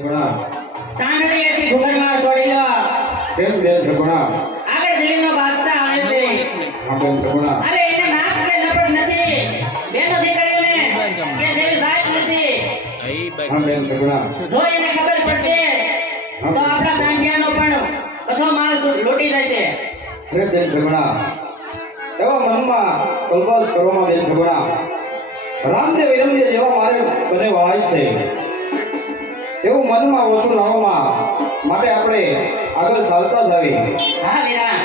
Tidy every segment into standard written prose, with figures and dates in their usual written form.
સાંગળીએથી ઘુઘરમાં છોડી લો. કેમ બેન સગુણા? આગળ દિલ્હીનો બાદશાહ આવે છે. હા બેન સગુણા. અરે એને નાક કે નપટ નથી. બેનો દીકરીઓને કે જેવી જાત નથી. હા બેન સગુણા. જો એને ખબર પડશે તો આપણા સાંઢિયાનો પણ બધો માલ લૂટી જશે. અરે બેન સગુણા, એવા મનમાં કલ્પસ કરવામાં બેન સગુણા રામદેવ વિરમદેવ જેવા મારે બને વાય છે એવું મનમાં વસૂલ લાવવામાં માટે આપણે આગળ ચાલતા જ આવી. હા વીરા.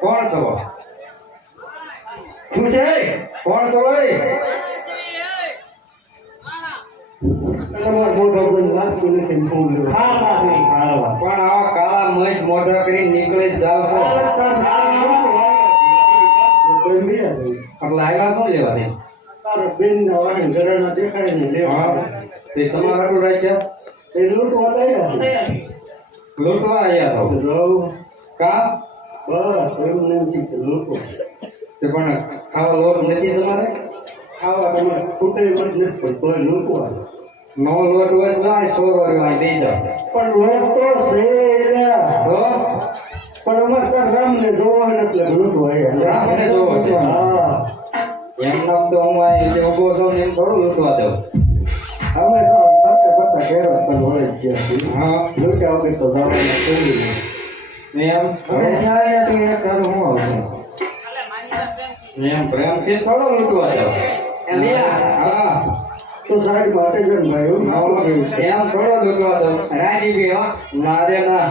કોણ છો? શું છે? કોણ છો ભાઈ? પણ આવા કાળા મહેશ મોઢા કરી નીકળી જ જાવ છો એટલે આવ્યા શું લેવાની? તે તમારા આટલું રાખ્યા? લૂંટવા આવ્યા છો કા? તે પણ ખાવા લોટ નથી તમારે? નવો લોટ હોય તો જાય 100 રૂપિયા દઈ જાઓ. રામને જોવો છે. એમ નામ તો હું અહીં જે ઉભો છું ને એમ થોડું લૂંટવા દઉં. અમે તો ફરતા ફરતા ઘેરા પણ વળી ગયા. હા લૂંટ્યા વગર તો જવાના કોઈ એમ હવે જ્યારે તું એ કરું હું આવશે એમ પ્રેમથી થોડો લૂંટવા દઉં. હા તો સાઈડ માટે જ ભાઈ એમ થોડો લૂંટવા દઉં. રાજી ગયો. ના રે ના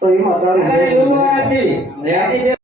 તો એમાં તારી આગળ એવું વાળા છે